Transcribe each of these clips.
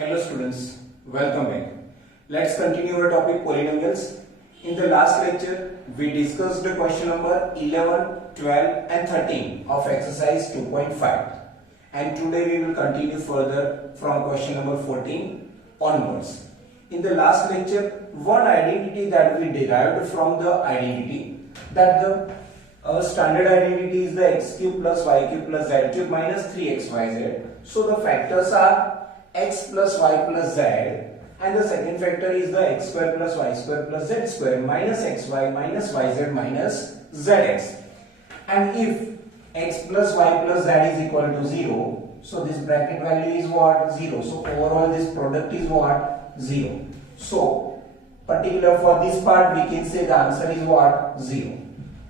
Hello students, welcome back. Let's continue our topic polynomials. In the last lecture, we discussed the question number 11, 12 and 13 of exercise 2.5. And today we will continue further from question number 14 onwards. In the last lecture, one identity that we derived from the identity that the standard identity is the x cube plus y cube plus z cube minus 3xyz. So the factors are x plus y plus z, and the second factor is the x square plus y square plus z square minus xy minus yz minus zx. And if x plus y plus z is equal to 0, so this bracket value is what? 0. So overall this product is what? 0. So particular for this part we can say the answer is what? 0.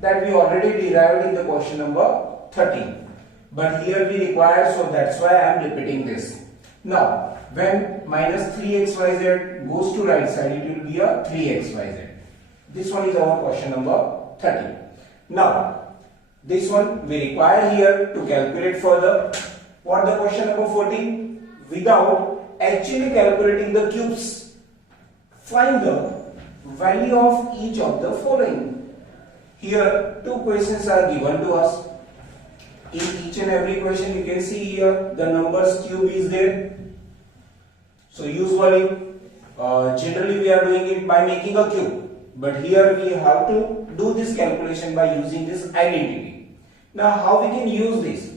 That we already derived in the question number 13. But here we require, so that's why I am repeating this. Now, when minus 3xyz goes to right side, it will be a 3xyz. This one is our question number 30. Now, this one we require here to calculate further. What the question number 14? Without actually calculating the cubes, find the value of each of the following. Here, two questions are given to us. In each and every question you can see here the numbers cube is there. So usually generally we are doing it by making a cube, but here we have to do this calculation by using this identity. Now how we can use this?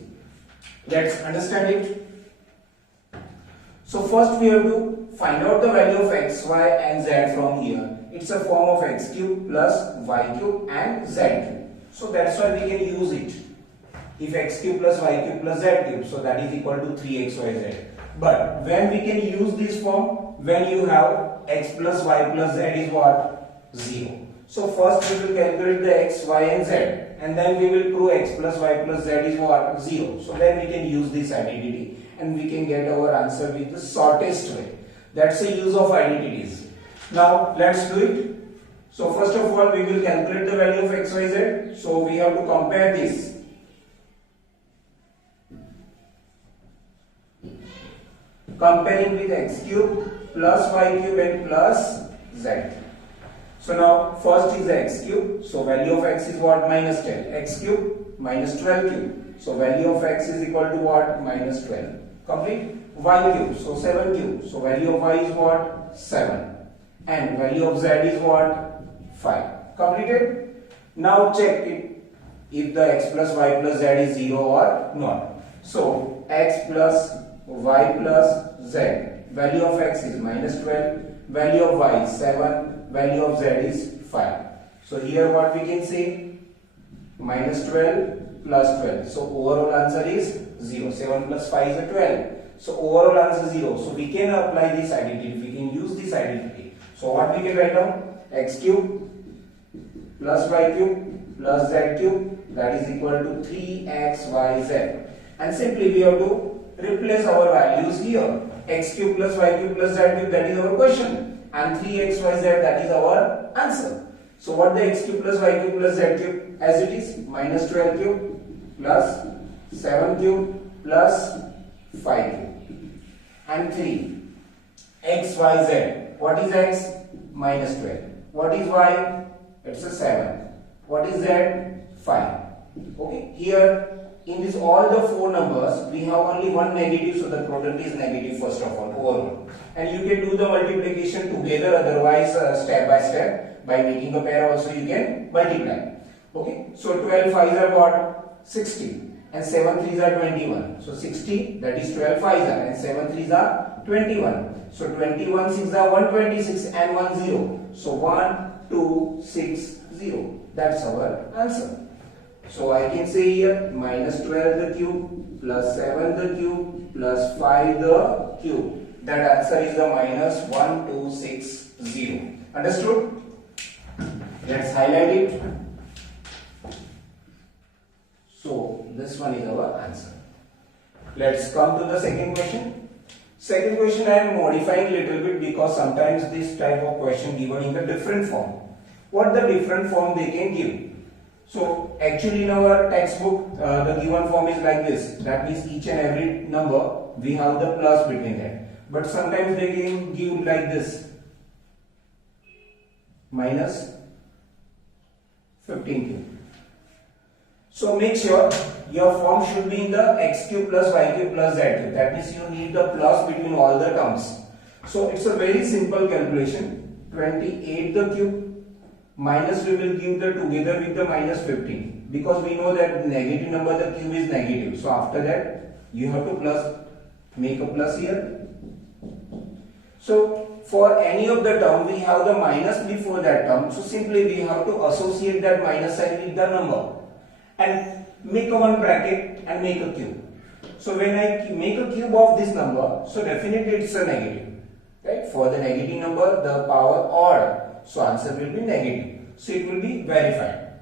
Let's understand it. So first we have to find out the value of x, y and z from here. It's a form of x cube plus y cube and z cube. So that's why we can use it. If x cube plus y cube plus z cube, so that is equal to 3xyz. But when we can use this form? When you have x plus y plus z is what? 0. So first we will calculate the x, y and z, and then we will prove x plus y plus z is what? 0. So then we can use this identity and we can get our answer with the shortest way. That's the use of identities. Now let's do it. So first of all we will calculate the value of x, y, z. So we have to compare this. Comparing with x cube plus y cube and plus z. So now first is the x cube. So value of x is what? Minus 10. X cube minus 12 cube. So value of x is equal to what? Minus 12. Complete. Y cube. So 7 cube. So value of y is what? 7. And value of z is what? 5. Completed. Now check it if the x plus y plus z is 0 or not. So x plus y plus z, value of x is minus 12, value of y is 7, value of z is 5. So here what we can say? Minus 12 plus 12. So overall answer is 0. 7 plus 5 is a 12. So overall answer is 0. So we can apply this identity. We can use this identity. So what we can write down? X cube plus y cube plus z cube, that is equal to 3xyz. And simply we have to replace our values here. X cube plus y cube plus z cube, that is our question, and 3xyz, that is our answer. So what the x cube plus y cube plus z cube as it is? Minus 12 cube plus 7 cube plus 5 cube and 3 xyz. What is x? Minus 12. What is y? It's a 7. What is z? 5. Okay, here in this all the four numbers we have only one negative, so the product is negative first of all overall. And you can do the multiplication together, otherwise step by step by making a pair also you can multiply. Okay, so 12 5s are what? 60 and 7 3s are 21. So 60, that is 12 5s are, and 7 3s are 21. So 21 6s are 126 and 1 0. So 1 2 6 0. That's our answer. So I can say here minus 12 the cube plus 7 the cube plus 5 the cube. That answer is the minus 1260. Understood? Let's highlight it. So this one is our answer. Let's come to the second question. Second question I am modifying a little bit because sometimes this type of question given in the different form. What the different form they can give? So actually in our textbook the given form is like this. That means each and every number we have the plus between them. but sometimes they can give like this, minus 15 cube. So make sure your form should be in the x cube plus y cube plus z cube. That means you need the plus between all the terms. So it's a very simple calculation. 28 the cube minus we will give the together with the minus 15, because we know that negative number the cube is negative. So after that you have to plus, make a plus here. So for any of the term we have the minus before that term. So simply we have to associate that minus sign with the number and make a one bracket and make a cube. So when I make a cube of this number, so definitely it's a negative. Right? For the negative number, the power odd, so answer will be negative. So it will be verified.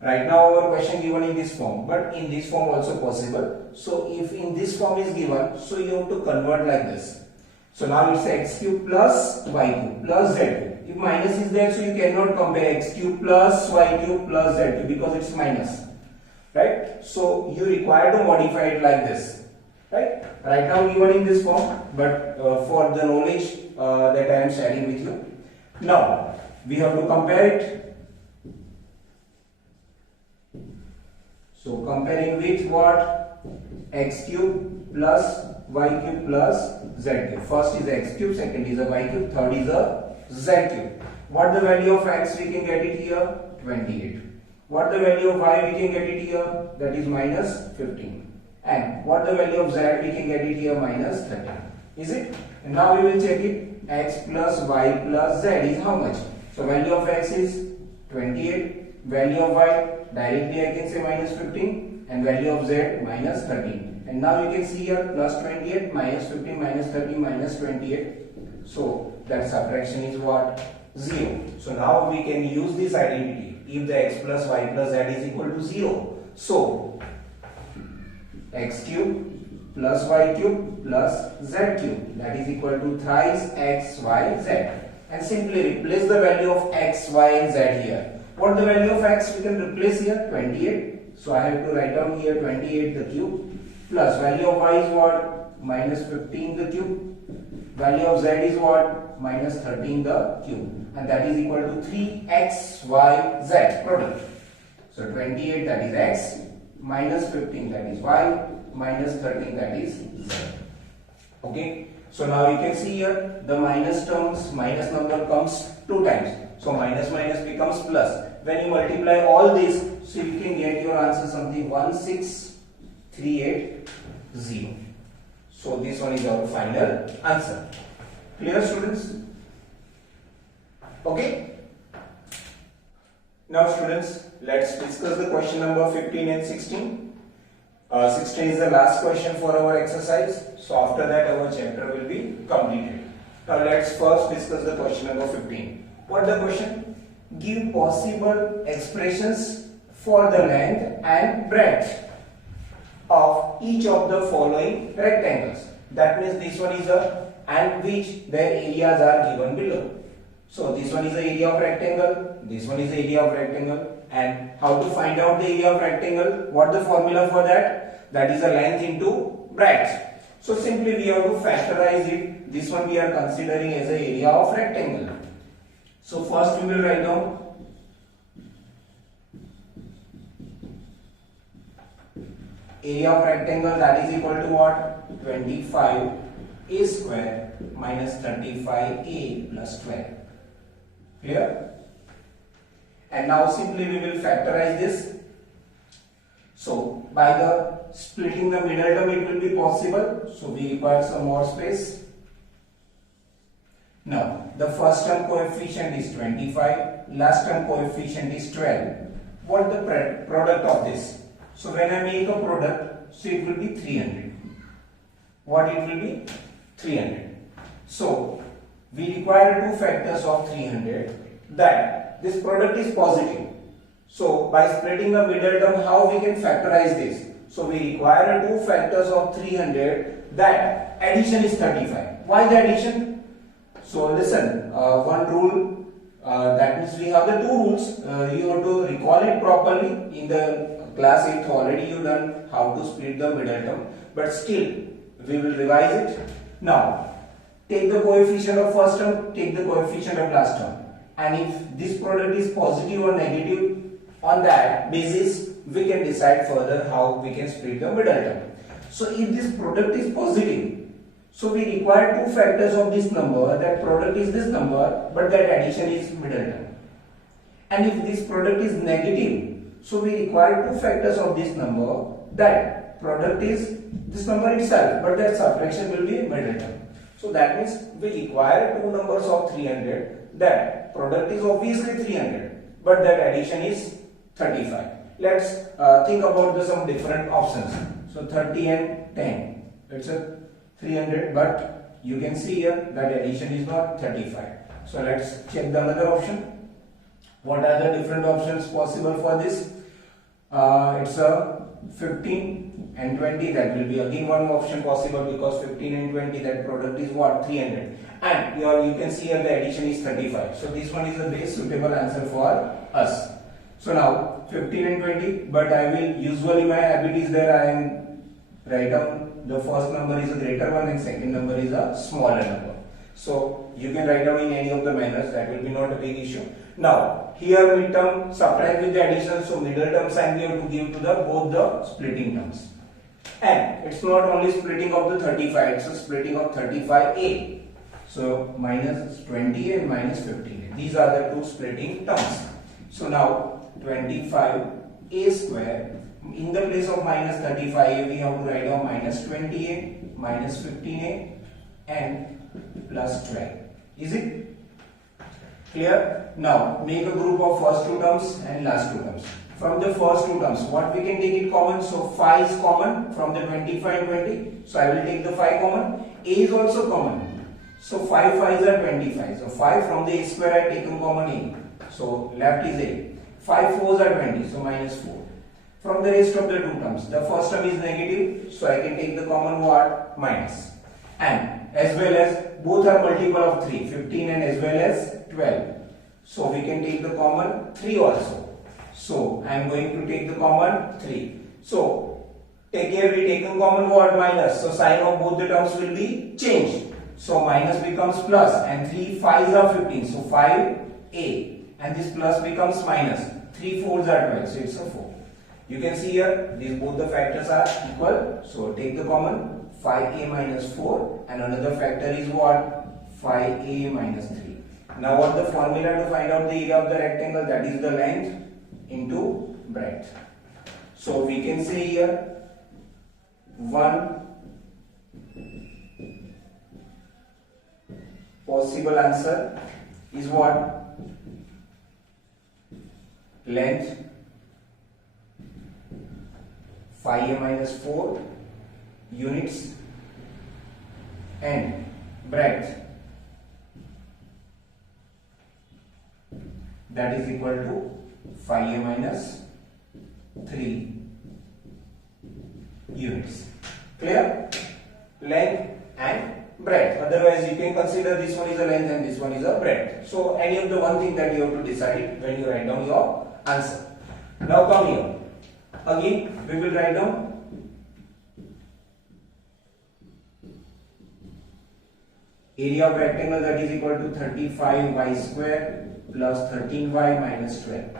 Right now our question given in this form, but in this form also possible. So if in this form is given, so you have to convert like this. So now it's x cube plus y cube plus z cube. If minus is there, so you cannot compare x cube plus y cube plus z cube because it's minus. Right? So you require to modify it like this. Right now given in this form, but for the knowledge that I am sharing with you, now we have to compare it. So comparing with what? X cube plus y cube plus z cube. First is x cube, second is a y cube, third is a z cube. What the value of x we can get it here? 28. What the value of y we can get it here? That is minus 15. And what the value of z we can get it here? Minus 13. Is it? And now we will check it. X plus y plus z is how much? So value of x is 28. Value of y directly I can say minus 15. And value of z minus 13. And now you can see here plus 28 minus 15 minus 13 minus 28. So that subtraction is what? 0. So now we can use this identity. If the x plus y plus z is equal to 0. So x cube plus y cube plus z cube, that is equal to thrice x, y, z, and simply replace the value of x, y and z here. What the value of x we can replace here? 28. So I have to write down here 28 the cube plus value of y is what? Minus 15 the cube. Value of z is what? Minus 13 the cube, and that is equal to 3x, y, z product. So 28 that is x, minus 15 that is y, minus 13 that is z. Okay, so now you can see here the minus terms, minus number comes 2 times. So minus minus becomes plus. When you multiply all this, so you can get your answer something 16380. So this one is our final answer. Clear, students? Okay. Now students, let's discuss the question number 15 and 16. 16 is the last question for our exercise. So after that our chapter will be completed. Now let's first discuss the question number 15. What the question? Give possible expressions for the length and breadth of each of the following rectangles. That means this one is a, and which their areas are given below. So this one is the area of rectangle, this one is the area of rectangle, and how to find out the area of rectangle? What the formula for that? That is the length into breadth. So simply we have to factorize it. This one we are considering as the area of rectangle. So first we will write down area of rectangle, that is equal to what? 25a square minus 35a plus 12. Clear? And now simply we will factorize this. So by the splitting the middle term it will be possible. So we require some more space. Now the first term coefficient is 25, last term coefficient is 12. What the product of this? So when I make a product, so it will be 300. What it will be? 300. So we require 2 factors of 300, that this product is positive. So by splitting the middle term, how we can factorize this? So we require 2 factors of 300, that addition is 35. Why the addition? So listen, one rule, that means we have the 2 rules. You have to recall it properly. In the class 8th already you done how to split the middle term, but still we will revise it. Now take the coefficient of first term, take the coefficient of last term, and if this product is positive or negative, on that basis we can decide further how we can split the middle term. So if this product is positive, so we require two factors of this number, that product is this number but that addition is middle term. And if this product is negative, so we require two factors of this number, that product is this number itself but that subtraction will be middle term. So that means we require two numbers of 300, that product is obviously 300 but that addition is 35. Let's think about some different options. So 30 and 10, it's a 300 but you can see here that addition is not 35. So let's check the another option. What are the different options possible for this? It's a 15 and 20, that will be again one option possible, because 15 and 20, that product is what, 300, and here you can see here the addition is 35. So this one is the best suitable answer for us. So now 15 and 20, but I will, usually my habit is there, I am write down the first number is a greater one and second number is a smaller number. So you can write down in any of the manners, that will be not a big issue. Now here midterm subtract with the addition, so middle term sign we have to give to the both the splitting terms. And it's not only splitting of the 35, it's a splitting of 35a. So minus 20 and minus 15. These are the two splitting terms. So now 25a square, in the place of minus 35a we have to write down minus 20a, minus 15a and plus 12. Is it clear? Now make a group of first two terms and last two terms. From the first two terms, what we can take it common? So 5 is common from the 25 and 20. So I will take the 5 common. A is also common. So 5 5s are 25. So 5 from the a square I taken common a. So left is a. 5 4s are 20. So minus 4. From the rest of the two terms, the first term is negative. So I can take the common what? Minus. And as well as both are multiple of 3. 15 and as well as 12. So we can take the common 3 also. So I am going to take the common 3. So take care, we taken common what? Minus. So sign of both the terms will be changed. So minus becomes plus and 3 5s are 15. So 5a and this plus becomes minus. 3 4s are 12. So it's a 4. You can see here these both the factors are equal. So take the common 5a minus 4 and another factor is what? 5a minus 3. Now what the formula to find out the area of the rectangle? That is the length into breadth. So we can say here 1 possible answer is what? Length 5a minus 4 units and breadth, that is equal to 5a minus 3 units. Clear? Length and breadth. Otherwise you can consider this one is a length and this one is a breadth. So any of the one thing that you have to decide when you write down your answer. Now come here. Again we will write down area of rectangle, that is equal to 35y square plus 13y minus 12.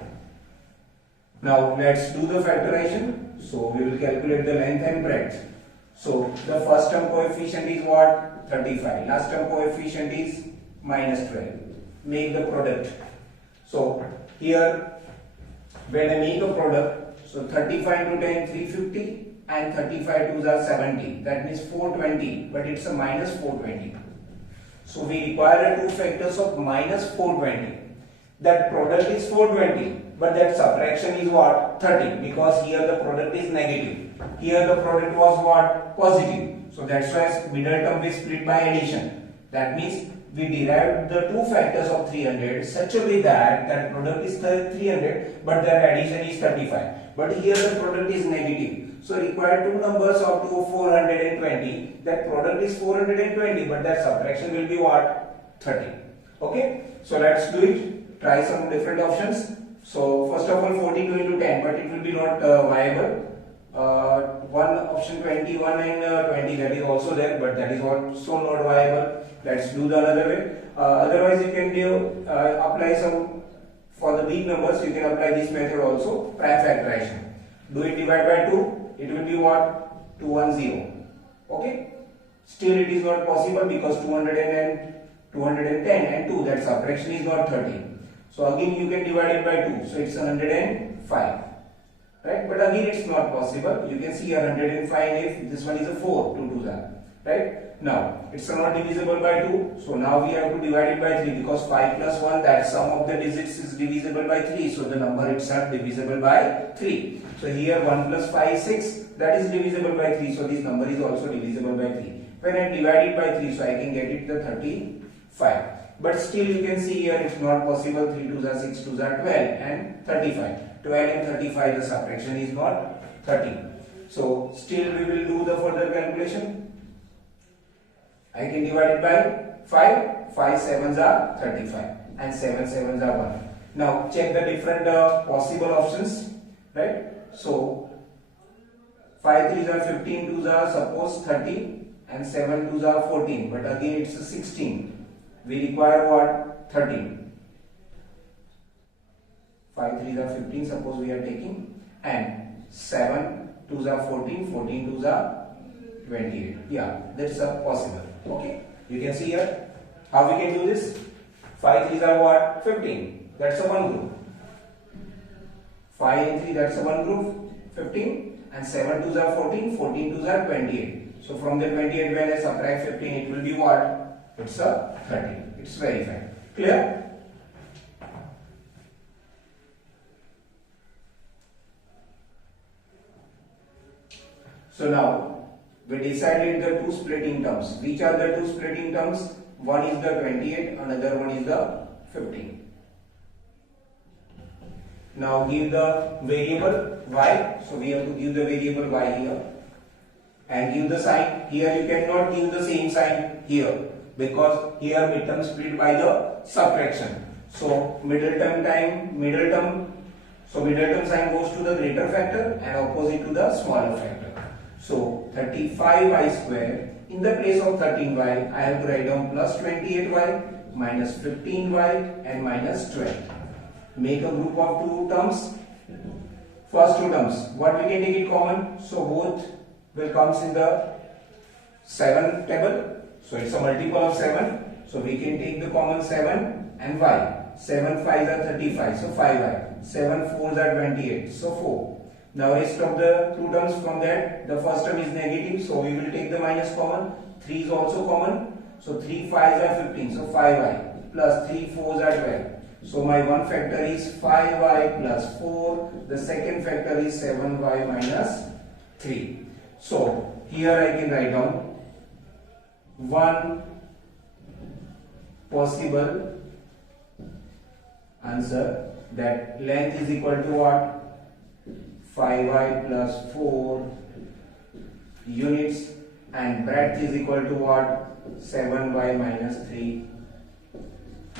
Now let's do the factorization. So we will calculate the length and breadth. So the first term coefficient is what? 35. Last term coefficient is minus 12. Make the product. So here when I make a product, so 35 into 10 350 and 35 twos are 70. That means 420, but it's a minus 420. So we require two factors of minus 420. That product is 420, but that subtraction is what? 30, because here the product is negative. Here the product was what? Positive. So that's why middle term is split by addition. That means we derived the two factors of 300 such a way that that product is 300, but their addition is 35. But here the product is negative. So require two numbers of 420. That product is 420, but that subtraction will be what? 30. Okay. So let's do it. Try some different options. So first of all 42 into 10, but it will be not viable. One option 21 and 20, that is also there, but that is also not viable. Let's do the another way. Otherwise, you can do apply some for the big numbers. You can apply this method also, prime factorization. Do it divide by 2. It will be what? 210. Okay. Still, it is not possible because 210 and 2, that subtraction is not 13. So again, you can divide it by 2. So it's 105. Right? But again, it's not possible. You can see here 105 if this one is a 4. 2 2s are. Right? Now, it's not divisible by 2. So now we have to divide it by 3 because 5 plus 1, that sum of the digits is divisible by 3. So the number itself divisible by 3. So here 1 plus 5 is 6. That is divisible by 3. So this number is also divisible by 3. When I divide it by 3, so I can get it the 35. But still you can see here it's not possible. 3 2s are 6 2s are 12 and 35. 12 and 35, the subtraction is not 13. So still we will do the further calculation. I can divide it by 5. 5 7s are 35 and 7 7s are 1. Now check the different possible options. Right? So 5 3s are 15, 2s are suppose 30 and 7 2s are 14. But again it's a 16. We require what? 13. 5 3s are 15, suppose we are taking, and 7 2s are 14, 14 2s are 28. Yeah, that's possible. Okay, you can see here how we can do this. 5 3s are what? 15. That's a one group. 5 and 3, that's a one group. 15 and 7 2s are 14, 14 2s are 28. So from the 28, when I subtract 15, it will be what? It's a 13. It's verified. Clear? So now we decided the two splitting terms. Which are the two splitting terms? One is the 28, another one is the 15. Now give the variable y. So we have to give the variable y here. And give the sign. Here you cannot give the same sign here because here midterm split by the subtraction. So middle term sign goes to the greater factor and opposite to the smaller factor. So 35y square, in the place of 13y, I have to write down plus 28y minus 15y and minus 12. Make a group of two terms. First two terms, what we can take it common? So both will comes in the 7 table. So it's a multiple of 7. So we can take the common 7 and y. 7 5s are 35. So 5y. 7 4s are 28. So 4. Now rest of the two terms from that, the first term is negative. So we will take the minus common. 3 is also common. So 3 5s are 15. So 5y plus 3 4s are 12. So my one factor is 5y plus 4. The second factor is 7y minus 3. So here I can write down one possible answer, that length is equal to what? 5y plus 4 units, and breadth is equal to what? 7y minus 3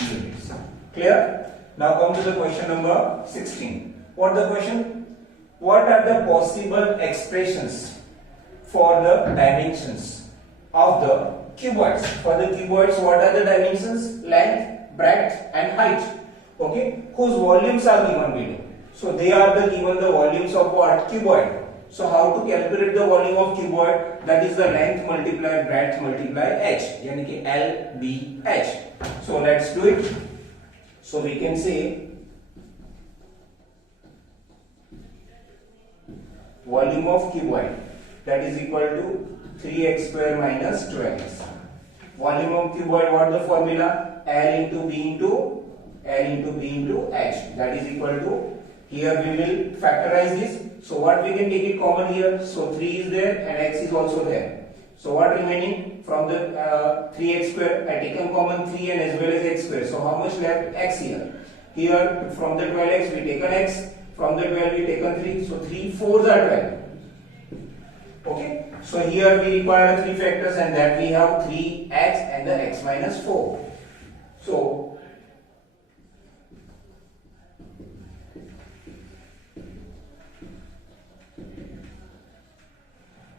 units. Clear? Now come to the question number 16. What the question? What are the possible expressions for the dimensions of the cuboids? For the cuboids, what are the dimensions? Length, breadth and height. Okay, whose volumes are given below. So they are given the volumes of what? Cuboid. So how to calculate the volume of cuboid? That is the length multiplied breadth multiplied h, yani ki L B H. So let's do it. So we can say volume of cuboid, that is equal to 3x square minus 12x. Volume of cuboid, what the formula? L into B into H, that is equal to, here we will factorize this. So what we can take it common here? So 3 is there and x is also there. So what remaining from the 3x square? I taken common 3 and as well as x square. So how much left? X here. Here from the 12x we taken x, from the 12 we taken 3. So 3 4s are 12. Okay. So here we require 3 factors, and that we have 3x and the x minus 4. So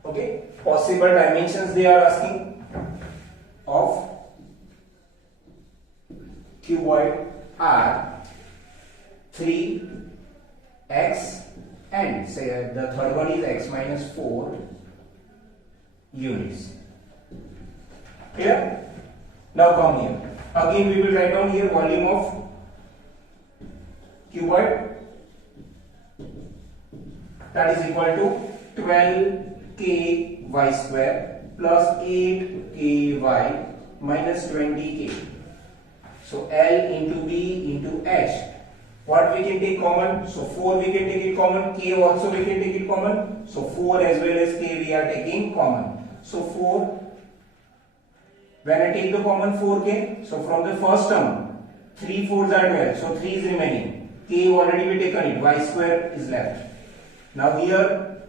okay, possible dimensions they are asking of x, and say the third one is x minus 4 units. Clear? Now come here. Again we will write down here volume of cuboid, that is equal to 12ky square plus 8ky minus 20k. So L into B into H. What we can take common? So 4 we can take it common, k also we can take it common. So 4 as well as k we are taking common. So 4, when I take the common 4k, so from the first term 3 4s are 12, so 3 is remaining. K already we taken it, y square is left. Now here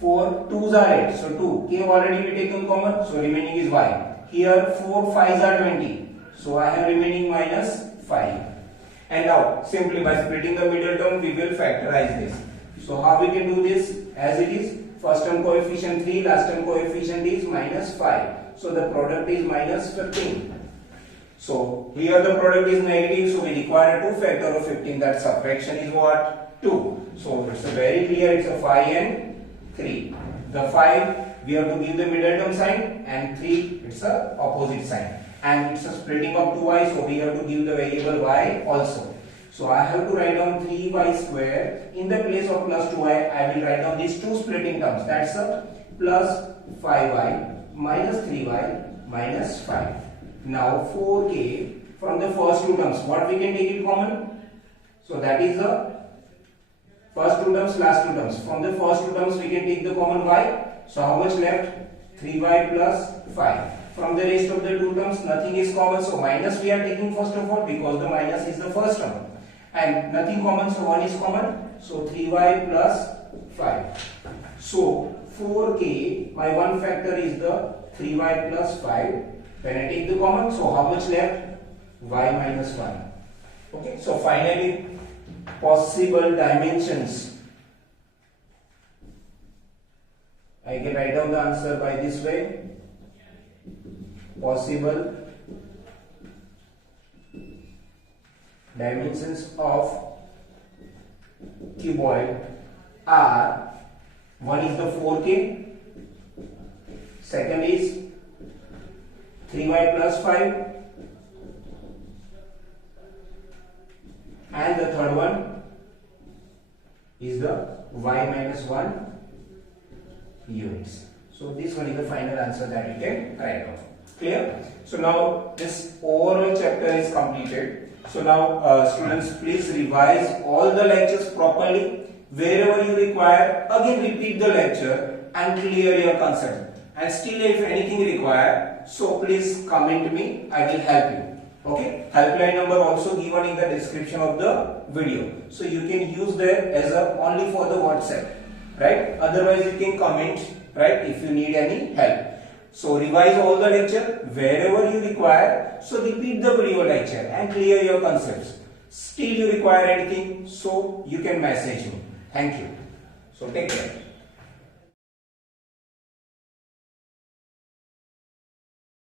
4 2s are 8, so 2, k already we taken common, so remaining is y. Here 4 5s are 20, so I have remaining minus 5. And now simply by splitting the middle term we will factorize this. So how we can do this? As it is, first term coefficient 3, last term coefficient is minus 5. So the product is minus 15. So here the product is negative, so we require a 2 factor of 15. That subtraction is what? 2. So it's very clear, it's a 5 and 3. The 5 we have to give the middle term sign, and 3 it's a opposite sign. And it's a splitting of 2y, so we have to give the variable y also. So I have to write down 3y square. In the place of plus 2y, I will write down these two splitting terms. That's a plus 5y minus 3y minus 5. Now 4k from the first two terms, what we can take it common? So that is the first two terms, last two terms. From the first two terms we can take the common y. So how much left? 3y plus 5. From the rest of the two terms nothing is common, so minus we are taking first of all because the minus is the first term. And nothing common, so 1 is common. So 3y plus 5. So 4k, my one factor is the 3y plus 5. When I take the common, so how much left? Y minus 1. Okay, so finally possible dimensions. I can write down the answer by this way. Possible dimensions of cuboid are, one is the 4k, second is 3y plus 5, and the third one is the y minus 1 units. So this one is the final answer that you can write down. Clear? So now this overall chapter is completed. So now students, please revise all the lectures properly. Wherever you require, again repeat the lecture and clear your concept. And still if anything required, so please comment me, I will help you. Okay? Helpline number also given in the description of the video. So you can use that as a only for the WhatsApp, right? Otherwise you can comment, right, if you need any help. So revise all the lecture wherever you require. So repeat the video lecture and clear your concepts. Still you require anything, so you can message me. Thank you. So take care.